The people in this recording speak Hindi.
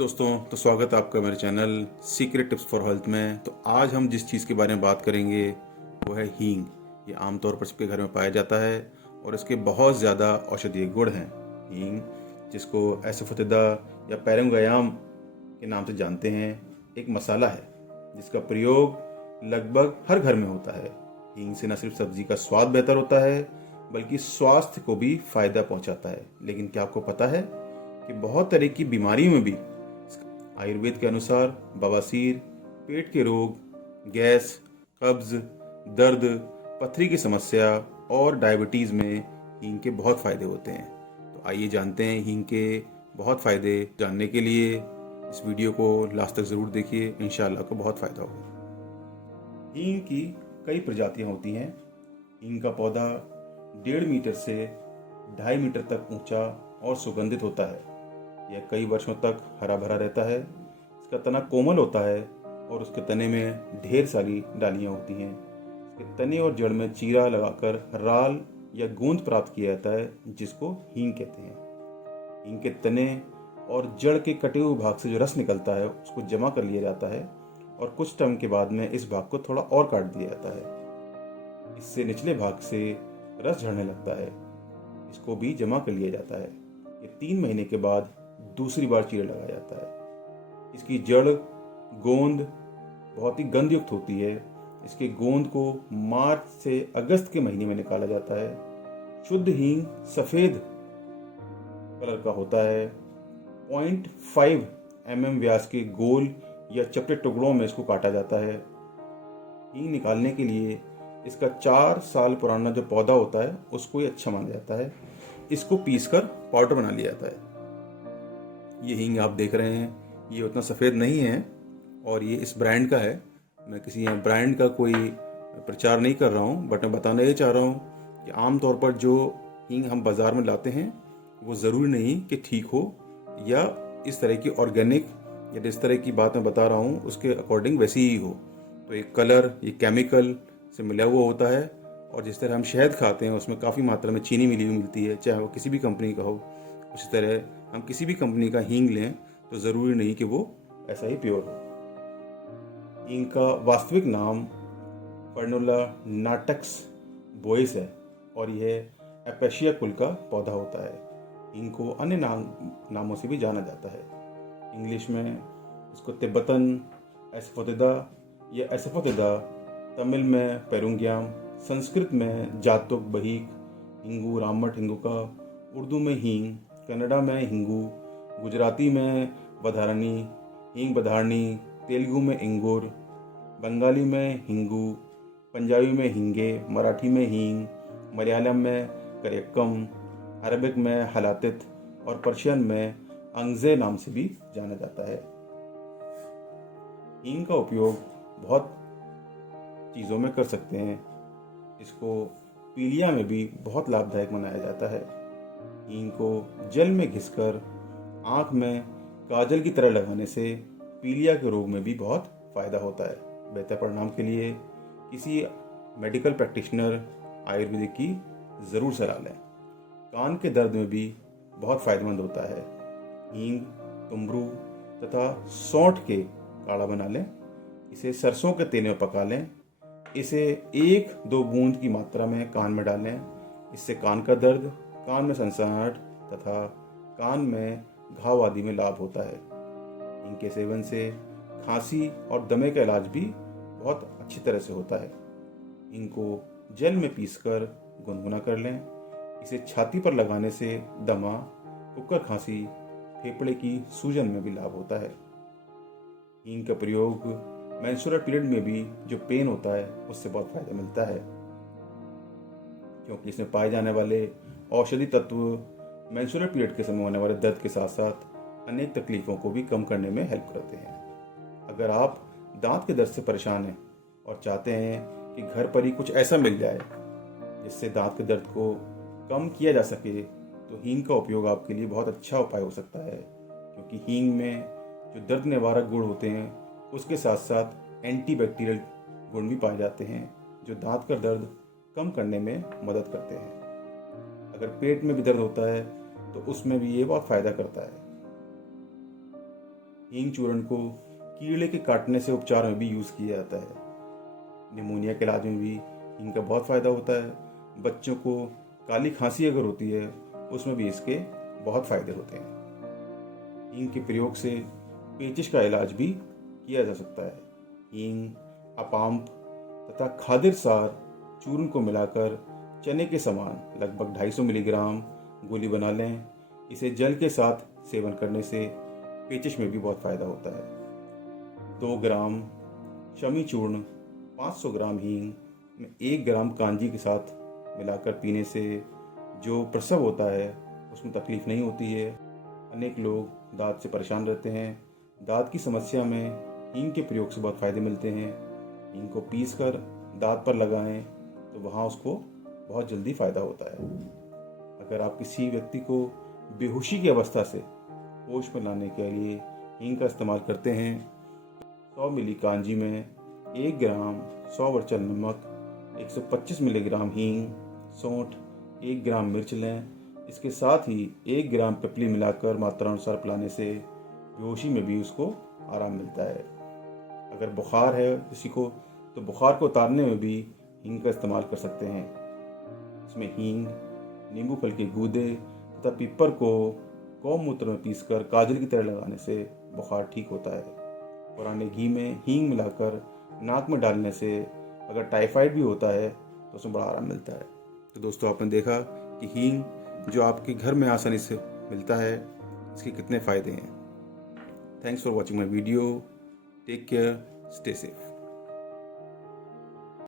हेलो दोस्तों, तो स्वागत है आपका मेरे channel secret tips for health में। तो आज हम जिस चीज़ के बारे में बात करेंगे वो है हींग। ये आमतौर पर सबके घर में पाया जाता है और इसके बहुत ज़्यादा औषधीय गुण हैं। हींग, जिसको एसोफेटिडा या पैरंगयाम के नाम से जानते हैं, एक मसाला है जिसका प्रयोग लगभग हर घर में होता है। हींग से न सिर्फ सब्जी का स्वाद बेहतर होता है बल्कि स्वास्थ्य को भी फायदा पहुंचाता है। लेकिन क्या आपको पता है कि बहुत तरह की बीमारियों में भी आयुर्वेद के अनुसार बवासीर, पेट के रोग, गैस, कब्ज, दर्द, पथरी की समस्या और डायबिटीज़ में हींग के बहुत फ़ायदे होते हैं। तो आइए जानते हैं हींग के बहुत फ़ायदे। जानने के लिए इस वीडियो को लास्ट तक ज़रूर देखिए, इंशाअल्लाह आपको बहुत फ़ायदा होगा। हींग की कई प्रजातियां होती हैं। हींग का पौधा 1.5 मीटर से 2.5 मीटर तक ऊंचा और सुगंधित होता है। यह कई वर्षों तक हरा भरा रहता है। इसका तना कोमल होता है और उसके तने में ढेर सारी डालियां होती हैं। इसके तने और जड़ में चीरा लगाकर राल या गूंद प्राप्त किया जाता है, जिसको हींग कहते हैं। हींग के तने और जड़ के कटे हुए भाग से जो रस निकलता है उसको जमा कर लिया जाता है और कुछ टाइम के बाद में इस भाग को थोड़ा और काट दिया जाता है। इससे निचले भाग से रस झड़ने लगता है। इसको भी जमा कर लिया जाता है। ये 3 महीने के बाद दूसरी बार चीरा लगाया जाता है। इसकी जड़ गोंद बहुत ही गंधयुक्त होती है। इसके गोंद को मार्च से अगस्त के महीने में निकाला जाता है। शुद्ध हींग सफेद कलर का होता है। 0.5 mm व्यास के गोल या चपटे टुकड़ों में इसको काटा जाता है। हींग निकालने के लिए इसका 4 साल पुराना जो पौधा होता है उसको ही अच्छा माना जाता है। इसको पीसकर पाउडर बना लिया जाता है। ये हींग आप देख रहे हैं, ये उतना सफ़ेद नहीं है और ये इस ब्रांड का है। मैं किसी ब्रांड का कोई प्रचार नहीं कर रहा हूँ, बट मैं बताना ये चाह रहा हूँ कि आम तौर पर जो हींग हम बाज़ार में लाते हैं वो ज़रूरी नहीं कि ठीक हो या इस तरह की ऑर्गेनिक या जिस तरह की बात मैं बता रहा हूँ उसके अकॉर्डिंग वैसी ही हो। तो एक कलर, ये केमिकल से मिला हुआ होता है। और जिस तरह हम शहद खाते हैं उसमें काफ़ी मात्रा में चीनी मिली हुई मिलती है, चाहे वो किसी भी कंपनी का हो। उसी तरह हम किसी भी कंपनी का हींग लें तो ज़रूरी नहीं कि वो ऐसा ही प्योर हो। हींग का वास्तविक नाम फर्नुला नाटक्स बोइस है और यह एपेशिया कुल का पौधा होता है। हींग को अन्य नामों से भी जाना जाता है। इंग्लिश में इसको तिब्बतन एसफोतिदा या एसफोतिदा, तमिल में पेरुंगियाम, संस्कृत में जातुक बहीक, हिंगू रामट हिंगुका, उर्दू में हींग, कन्नड़ा में हिंगू, गुजराती में बधारनी, हींग बधारनी, तेलुगु में इंगुर, बंगाली में हिंगू, पंजाबी में हिंगे, मराठी में हींग, मलयालम में करियक्कम, अरबिक में हलातित और पर्शियन में अंगजे नाम से भी जाना जाता है। हींग का उपयोग बहुत चीज़ों में कर सकते हैं। इसको पीलिया में भी बहुत लाभदायक मनाया जाता है। हींग को जल में घिसकर आँख में काजल की तरह लगाने से पीलिया के रोग में भी बहुत फ़ायदा होता है। बेहतर परिणाम के लिए किसी मेडिकल प्रैक्टिशनर आयुर्वेदिक की ज़रूर सलाह लें। कान के दर्द में भी बहुत फ़ायदेमंद होता है। हींग, तुमरू तथा सौंठ के काढ़ा बना लें। इसे सरसों के तेल में पका लें। इसे 1-2 बूंद की मात्रा में कान में डालें। इससे कान का दर्द, कान में सनसनाहट तथा कान में घाव आदि में लाभ होता है। इनके सेवन से खांसी और दमे का इलाज भी बहुत अच्छी तरह से होता है। इनको जल में पीसकर गुनगुना कर लें। इसे छाती पर लगाने से दमा, कुक्कर खांसी, फेफड़े की सूजन में भी लाभ होता है। हींग का प्रयोग मेंस्ट्रुअल पीरियड में भी जो पेन होता है उससे बहुत फायदा मिलता है, क्योंकि इसमें पाए जाने वाले औषधि तत्व मेंस्ट्रुअल पीरियड के समय होने वाले दर्द के साथ साथ अनेक तकलीफों को भी कम करने में हेल्प करते हैं। अगर आप दांत के दर्द से परेशान हैं और चाहते हैं कि घर पर ही कुछ ऐसा मिल जाए जिससे दांत के दर्द को कम किया जा सके, तो हींग का उपयोग आपके लिए बहुत अच्छा उपाय हो सकता है। क्योंकि हींग में जो दर्द निवारक गुण होते हैं उसके साथ साथ एंटीबैक्टीरियल गुण भी पाए जाते हैं जो दांत का दर्द कम करने में मदद करते हैं। अगर पेट में भी दर्द होता है तो उसमें भी ये बहुत फ़ायदा करता है। हींग चूर्ण को कीड़े के काटने से उपचार में भी यूज़ किया जाता है। निमोनिया के इलाज में भी हींग का बहुत फ़ायदा होता है। बच्चों को काली खांसी अगर होती है उसमें भी इसके बहुत फ़ायदे होते हैं। हींग के प्रयोग से पेचिश का इलाज भी किया जा सकता है। हींग, अपाम तथा खादिर सार चूर्ण को मिलाकर चने के समान लगभग 250 मिलीग्राम गोली बना लें। इसे जल के साथ सेवन करने से पेचिश में भी बहुत फ़ायदा होता है। 2 ग्राम शमी चूर्ण 500 ग्राम हींग में 1 ग्राम कांजी के साथ मिलाकर पीने से जो प्रसव होता है उसमें तकलीफ नहीं होती है। अनेक लोग दांत से परेशान रहते हैं। दांत की समस्या में हींग के प्रयोग से बहुत फ़ायदे मिलते हैं। हींग को पीस कर दांत पर लगाएं तो वहाँ उसको बहुत जल्दी फ़ायदा होता है। अगर आप किसी व्यक्ति को बेहोशी की अवस्था से होश में लाने के लिए हींग का इस्तेमाल करते हैं, 100 मिली कांजी में 1 ग्राम 100 बरचल नमक, 125 मिलीग्राम हींग, सौंठ, 1 ग्राम मिर्च लें। इसके साथ ही 1 ग्राम पिपली मिलाकर मात्रा अनुसार पिलाने से बेहोशी में भी उसको आराम मिलता है। अगर बुखार है किसी को तो बुखार को उतारने में भी हींग का इस्तेमाल कर सकते हैं। इसमें हींग, नींबू फल के गूदे तथा पीपर को गौमूत्र में पीसकर काजल की तरह लगाने से बुखार ठीक होता है। पुराने घी में हींग मिलाकर नाक में डालने से अगर टाइफाइड भी होता है तो उसमें बड़ा आराम मिलता है। तो दोस्तों, आपने देखा कि हींग जो आपके घर में आसानी से मिलता है, इसके कितने फ़ायदे हैं। Thanks for watching my video. Take care, stay safe.